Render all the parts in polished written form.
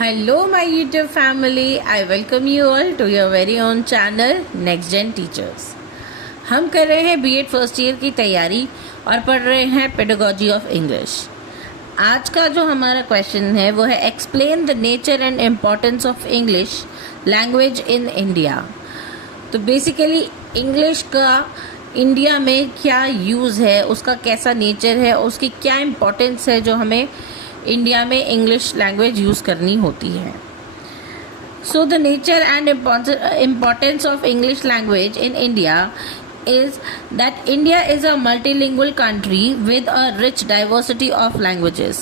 Hello, my YouTube family. I welcome you all to your very own channel Next Gen Teachers. हम कर रहे हैं BEd first year की तैयारी और पढ़ रहे हैं पेडागोजी ऑफ इंग्लिश। आज का जो हमारा क्वेश्चन है वो है explain the nature and importance of English language in India. तो बेसिकली इंग्लिश का इंडिया में क्या यूज़ है, उसका कैसा नेचर है, उसकी क्या इम्पोर्टेंस है जो हमें इंडिया में इंग्लिश लैंग्वेज यूज़ करनी होती है। So the nature and importance of English language in India is that India is a multilingual country with a rich diversity of languages.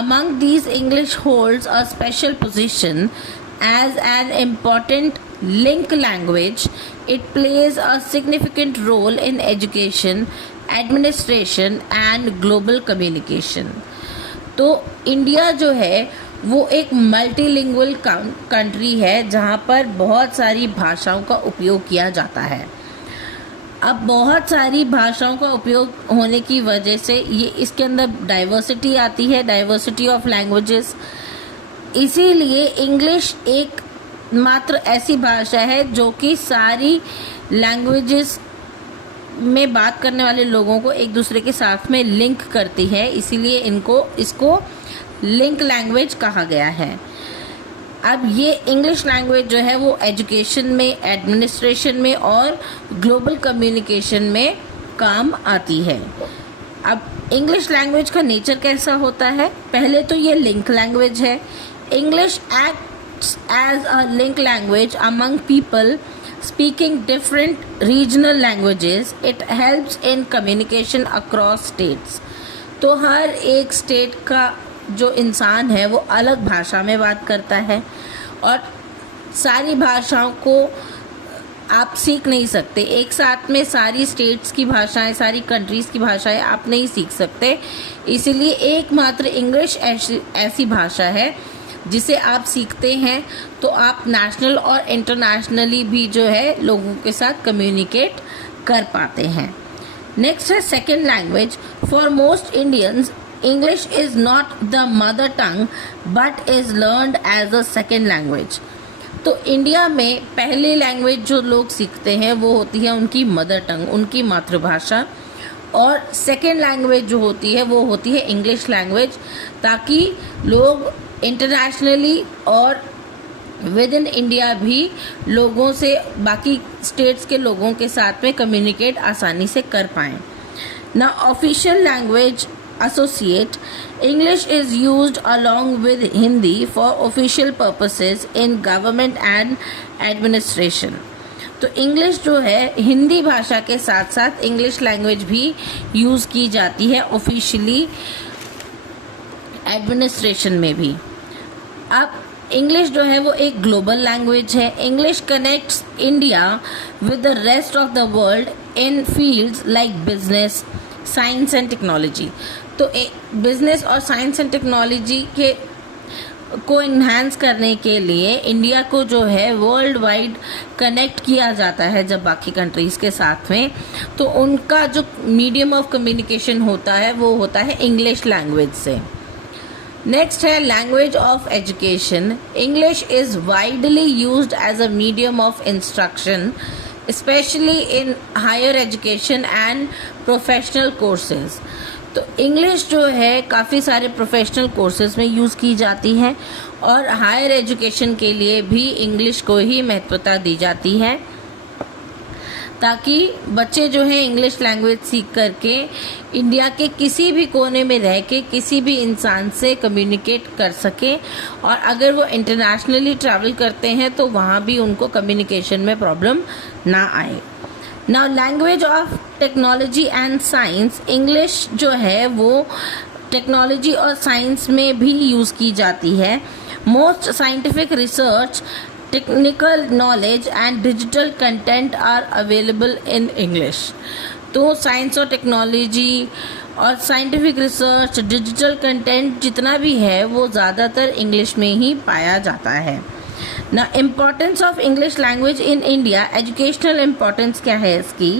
Among these, English holds a special position as an important link language. It plays a significant role in education, administration and global communication. तो India जो है वो एक multilingual country है जहाँ पर बहुत सारी भाषाओं का उपयोग किया जाता है। अब बहुत सारी भाषाओं का उपयोग होने की वजह से ये इसके अंदर डाइवर्सिटी आती है, डाइवर्सिटी ऑफ लैंग्वेजेस। इसीलिए इंग्लिश एक मात्र ऐसी भाषा है जो कि सारी लैंग्वेजेस में बात करने वाले लोगों को एक दूसरे के साथ में लिंक करती है, इसीलिए इसको लिंक लैंग्वेज कहा गया है। अब ये इंग्लिश लैंग्वेज जो है वो एजुकेशन में, एडमिनिस्ट्रेशन में और ग्लोबल कम्युनिकेशन में काम आती है। अब इंग्लिश लैंग्वेज का नेचर कैसा होता है? पहले तो ये लिंक लैंग्वेज है। English acts as a link language among people speaking different regional languages. It helps in communication across states. तो हर एक स्टेट का जो इंसान है वो अलग भाषा में बात करता है और सारी भाषाओं को आप सीख नहीं सकते। एक साथ में सारी स्टेट्स की भाषाएं, सारी कंट्रीज़ की भाषाएं आप नहीं सीख सकते। इसीलिए एकमात्र इंग्लिश ऐसी भाषा है जिसे आप सीखते हैं तो आप नेशनल और इंटरनेशनली भी जो है लोगों के साथ कम्युनिकेट कर पाते हैं। नेक्स्ट है second language. For most Indians English is not the mother tongue but is learned as a second language. तो इंडिया में पहली लैंग्वेज जो लोग सीखते हैं वो होती है उनकी मदर टंग, उनकी मातृभाषा, और सेकेंड लैंग्वेज जो होती है वो होती है इंग्लिश लैंग्वेज, ताकि लोग इंटरनेशनली और विद इन इंडिया भी लोगों से, बाकी स्टेट्स के लोगों के साथ में कम्युनिकेट आसानी से कर पाएँ। ना official language associate English is used along with Hindi for official purposes in government and administration. तो इंग्लिश जो है हिंदी भाषा के साथ साथ इंग्लिश लैंग्वेज भी यूज़ की जाती है ऑफिशियली, एडमिनिस्ट्रेशन में भी। अब इंग्लिश जो है वो एक ग्लोबल लैंग्वेज है। English connects India with the rest of the world in fields like business, science and technology. तो बिजनेस और साइंस एंड टेक्नोलॉजी के को इन्हांस करने के लिए इंडिया को जो है वर्ल्ड वाइड कनेक्ट किया जाता है जब बाकी कंट्रीज़ के साथ में, तो उनका जो मीडियम ऑफ कम्युनिकेशन होता है वो होता है इंग्लिश लैंग्वेज से। नेक्स्ट है language of education. English is widely used as a medium of instruction specially in higher education and professional courses. तो इंग्लिश जो है काफ़ी सारे प्रोफेशनल कोर्सेज में यूज़ की जाती है और हायर एजुकेशन के लिए भी इंग्लिश को ही महत्वता दी जाती है, ताकि बच्चे जो हैं इंग्लिश लैंग्वेज सीख करके इंडिया के किसी भी कोने में रह के किसी भी इंसान से कम्युनिकेट कर सकें, और अगर वो इंटरनेशनली ट्रैवल करते हैं तो वहाँ भी उनको कम्युनिकेशन में प्रॉब्लम ना आए। Now language of technology and science. English जो है वो टेक्नोलॉजी और साइंस में भी यूज़ की जाती है। Most scientific research, technical knowledge and digital content are available in English. तो साइंस और टेक्नोलॉजी और साइंटिफिक रिसर्च, डिजिटल कंटेंट जितना भी है वो ज़्यादातर इंग्लिश में ही पाया जाता है। ना importance of English language in India. Educational importance क्या है इसकी?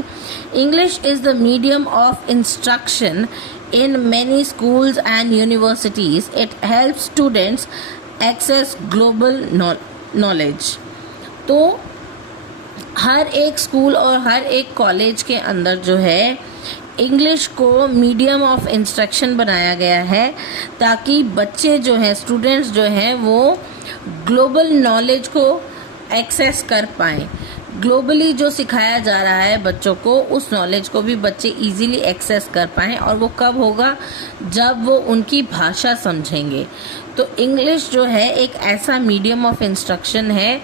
English is the medium of instruction in many schools and universities. It helps students access global knowledge. तो हर एक स्कूल और हर एक कॉलेज के अंदर जो है इंग्लिश को मीडियम ऑफ इंस्ट्रक्शन बनाया गया है, ताकि बच्चे जो हैं, स्टूडेंट्स जो हैं, वो ग्लोबल नॉलेज को एक्सेस कर पाएँ। ग्लोबली जो सिखाया जा रहा है बच्चों को, उस नॉलेज को भी बच्चे इजीली एक्सेस कर पाएँ। और वो कब होगा? जब वो उनकी भाषा समझेंगे। तो इंग्लिश जो है एक ऐसा मीडियम ऑफ इंस्ट्रक्शन है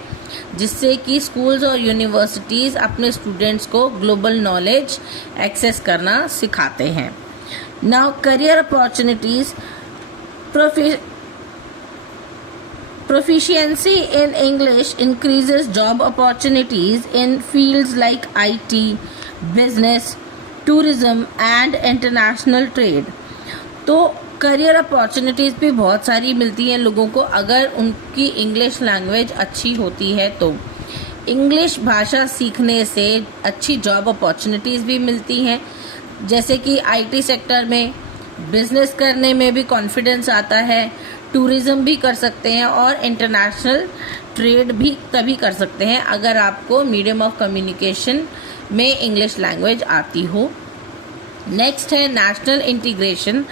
जिससे कि स्कूल्स और यूनिवर्सिटीज़ अपने स्टूडेंट्स को ग्लोबल नॉलेज एक्सेस करना सिखाते हैं। Now career opportunities. Proficiency in English increases job opportunities in fields like IT, business, tourism and international trade. तो करियर अपॉर्चुनिटीज़ भी बहुत सारी मिलती हैं लोगों को अगर उनकी इंग्लिश लैंग्वेज अच्छी होती है। तो इंग्लिश भाषा सीखने से अच्छी जॉब अपॉर्चुनिटीज़ भी मिलती हैं, जैसे कि IT सेक्टर में बिजनेस करने में भी कॉन्फिडेंस आता है, टूरिज़्म भी कर सकते हैं और इंटरनेशनल ट्रेड भी तभी कर सकते हैं अगर आपको मीडियम ऑफ कम्युनिकेशन में इंग्लिश लैंग्वेज आती हो। नेक्स्ट है national integration.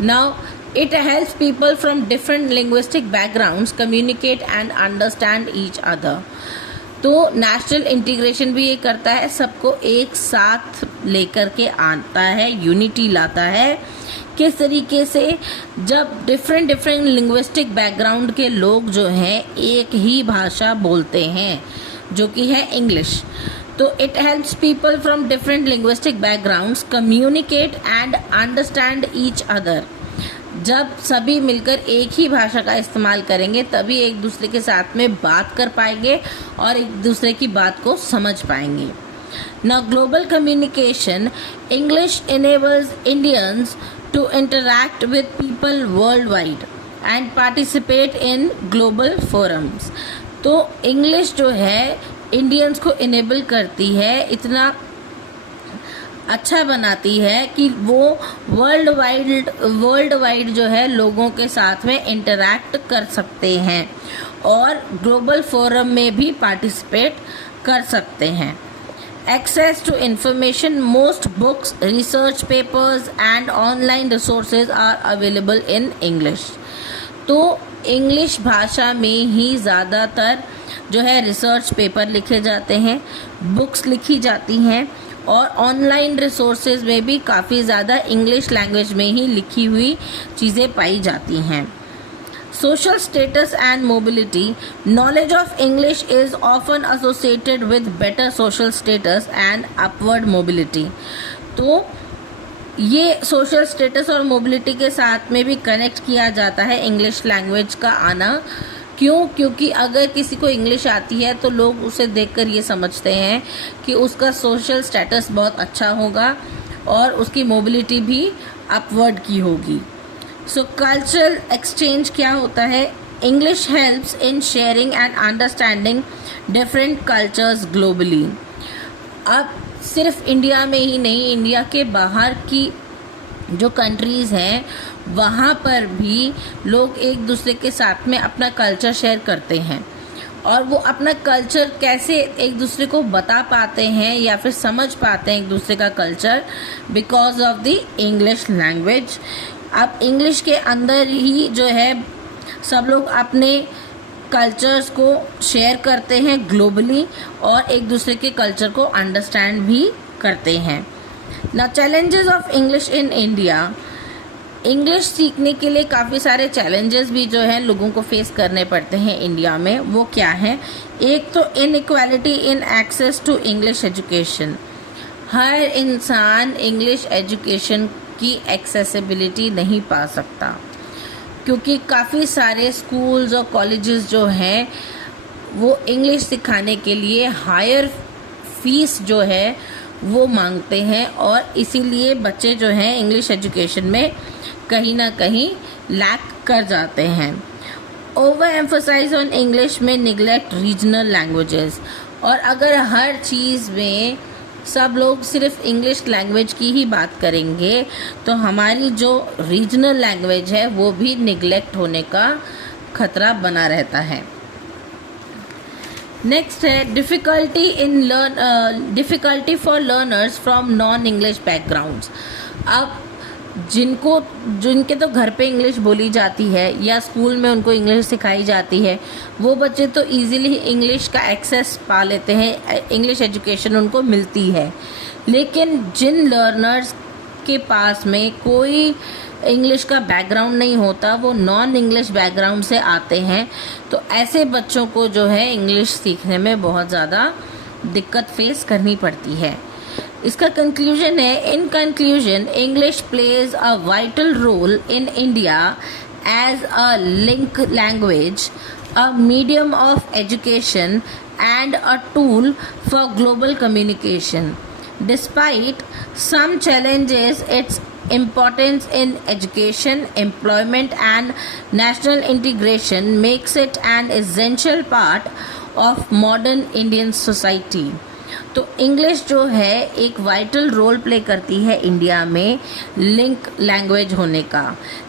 Now it helps people from different linguistic backgrounds communicate and understand each other. तो नेशनल इंटीग्रेशन भी ये करता है, सबको एक साथ लेकर के आता है, यूनिटी लाता है। किस तरीके से? जब डिफरेंट लिंग्विस्टिक बैकग्राउंड के लोग जो हैं एक ही भाषा बोलते हैं, जो कि है इंग्लिश। तो it helps people from different linguistic backgrounds communicate and understand each other. जब सभी मिलकर एक ही भाषा का इस्तेमाल करेंगे तभी एक दूसरे के साथ में बात कर पाएंगे और एक दूसरे की बात को समझ पाएंगे। Now global communication, English enables Indians to interact with people worldwide and participate in global forums. तो इंग्लिश जो है इंडियंस को इनेबल करती है, इतना अच्छा बनाती है कि वो वर्ल्ड वाइड जो है लोगों के साथ में इंटरैक्ट कर सकते हैं और ग्लोबल फोरम में भी पार्टिसिपेट कर सकते हैं। Access to information, most books, research papers and online resources are available in English. तो इंग्लिश भाषा में ही ज़्यादातर जो है रिसर्च पेपर लिखे जाते हैं, बुक्स लिखी जाती हैं और ऑनलाइन रिसोर्सेज में भी काफ़ी ज़्यादा इंग्लिश लैंग्वेज में ही लिखी हुई चीज़ें पाई जाती हैं। Social status and mobility. Knowledge of English is often associated with better social status and upward mobility. तो ये सोशल स्टेटस और मोबिलिटी के साथ में भी कनेक्ट किया जाता है इंग्लिश लैंग्वेज का आना। क्यों? क्योंकि अगर किसी को इंग्लिश आती है तो लोग उसे देखकर ये समझते हैं कि उसका सोशल स्टेटस बहुत अच्छा होगा और उसकी मोबिलिटी भी अपवर्ड की होगी। सो कल्चरल एक्सचेंज क्या होता है? English helps in sharing and understanding different cultures globally. अब सिर्फ इंडिया में ही नहीं, इंडिया के बाहर की जो कंट्रीज़ हैं वहाँ पर भी लोग एक दूसरे के साथ में अपना कल्चर शेयर करते हैं और वो अपना कल्चर कैसे एक दूसरे को बता पाते हैं या फिर समझ पाते हैं एक दूसरे का culture, because of the English language. अब इंग्लिश के अंदर ही जो है सब लोग अपने कल्चर्स को शेयर करते हैं ग्लोबली और एक दूसरे के कल्चर को अंडरस्टैंड भी करते हैं। ना challenges of English in India. English सीखने के लिए काफ़ी सारे चैलेंजेस भी जो है लोगों को फेस करने पड़ते हैं इंडिया में। वो क्या है? एक तो inequality in access to English education. हर इंसान इंग्लिश एजुकेशन की एक्सेसिबिलिटी नहीं पा सकता क्योंकि काफ़ी सारे स्कूल्स और कॉलेजेस जो हैं वो इंग्लिश सिखाने के लिए हायर फीस जो है वो मांगते हैं और इसीलिए बच्चे जो हैं इंग्लिश एजुकेशन में कहीं ना कहीं लैक कर जाते हैं। ओवर एम्फोसाइज ऑन इंग्लिश में निगलेक्ट रीजनल लैंग्वेजेस। और अगर हर चीज़ में सब लोग सिर्फ इंग्लिश लैंग्वेज की ही बात करेंगे तो हमारी जो रीजनल लैंग्वेज है वो भी निगलेक्ट होने का खतरा बना रहता है। नेक्स्ट है difficulty for learners from non English backgrounds. अब जिनके तो घर पे इंग्लिश बोली जाती है या स्कूल में उनको इंग्लिश सिखाई जाती है, वो बच्चे तो इजीली इंग्लिश का एक्सेस पा लेते हैं, इंग्लिश एजुकेशन उनको मिलती है। लेकिन जिन लर्नर्स के पास में कोई इंग्लिश का बैकग्राउंड नहीं होता, वो नॉन इंग्लिश बैकग्राउंड से आते हैं, तो ऐसे बच्चों को जो है इंग्लिश सीखने में बहुत ज़्यादा दिक्कत फेस करनी पड़ती है। इसका कंक्लूजन है, in conclusion English plays a vital role in India as a link language, a medium of education and a tool for global communication. Despite some challenges, its importance in education, employment and national integration makes it an essential part of modern Indian society. तो English जो है एक vital role play करती है India में link language होने का।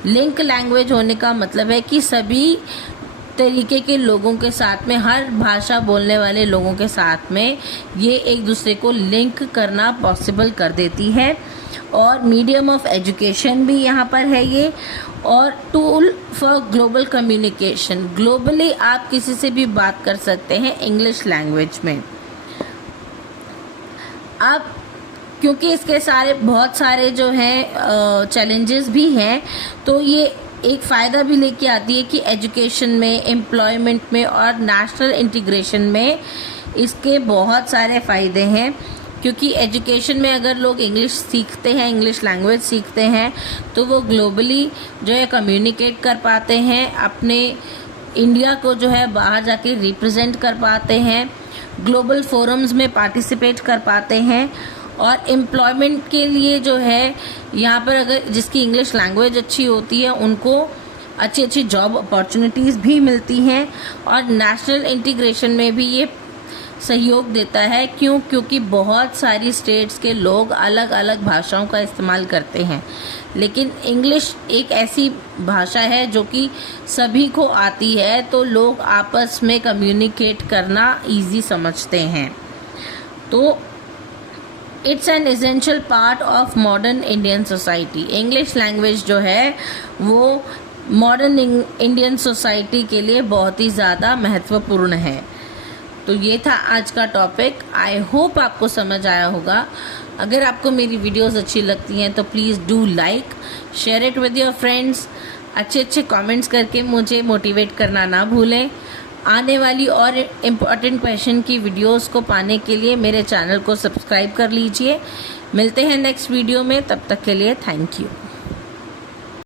Link language होने का मतलब है कि सभी तरीके के लोगों के साथ में, हर भाषा बोलने वाले लोगों के साथ में ये एक दूसरे को लिंक करना पॉसिबल कर देती है। और मीडियम ऑफ एजुकेशन भी यहाँ पर है ये, और tool for global communication. Globally आप किसी से भी बात कर सकते हैं इंग्लिश लैंग्वेज में। अब क्योंकि इसके बहुत सारे जो हैं चैलेंजेस भी हैं, तो ये एक फ़ायदा भी लेके आती है कि एजुकेशन में, एम्प्लॉयमेंट में और नेशनल इंटीग्रेशन में इसके बहुत सारे फ़ायदे हैं। क्योंकि एजुकेशन में अगर लोग इंग्लिश सीखते हैं, इंग्लिश लैंग्वेज सीखते हैं, तो वो ग्लोबली जो है कम्युनिकेट कर पाते हैं, अपने इंडिया को जो है बाहर जाके रिप्रेजेंट कर पाते हैं, ग्लोबल फोरम्स में पार्टिसिपेट कर पाते हैं। और एम्प्लॉयमेंट के लिए जो है यहाँ पर अगर जिसकी इंग्लिश लैंग्वेज अच्छी होती है, उनको अच्छी अच्छी जॉब अपॉर्चुनिटीज़ भी मिलती हैं। और नेशनल इंटीग्रेशन में भी ये सहयोग देता है। क्योंकि बहुत सारी स्टेट्स के लोग अलग अलग भाषाओं का इस्तेमाल करते हैं, लेकिन इंग्लिश एक ऐसी भाषा है जो कि सभी को आती है, तो लोग आपस में कम्युनिकेट करना ईजी समझते हैं। तो it's an essential part of modern Indian society. English language जो है वो मॉडर्न इंडियन सोसाइटी के लिए बहुत ही ज़्यादा महत्वपूर्ण है। तो ये था आज का टॉपिक। आई होप आपको समझ आया होगा। अगर आपको मेरी वीडियोस अच्छी लगती हैं तो please do like, share it with your friends. अच्छे कमेंट्स करके मुझे मोटिवेट करना ना भूलें। आने वाली और इम्पॉर्टेंट क्वेश्चन की वीडियोस को पाने के लिए मेरे चैनल को सब्सक्राइब कर लीजिए। मिलते हैं नेक्स्ट वीडियो में, तब तक के लिए थैंक यू।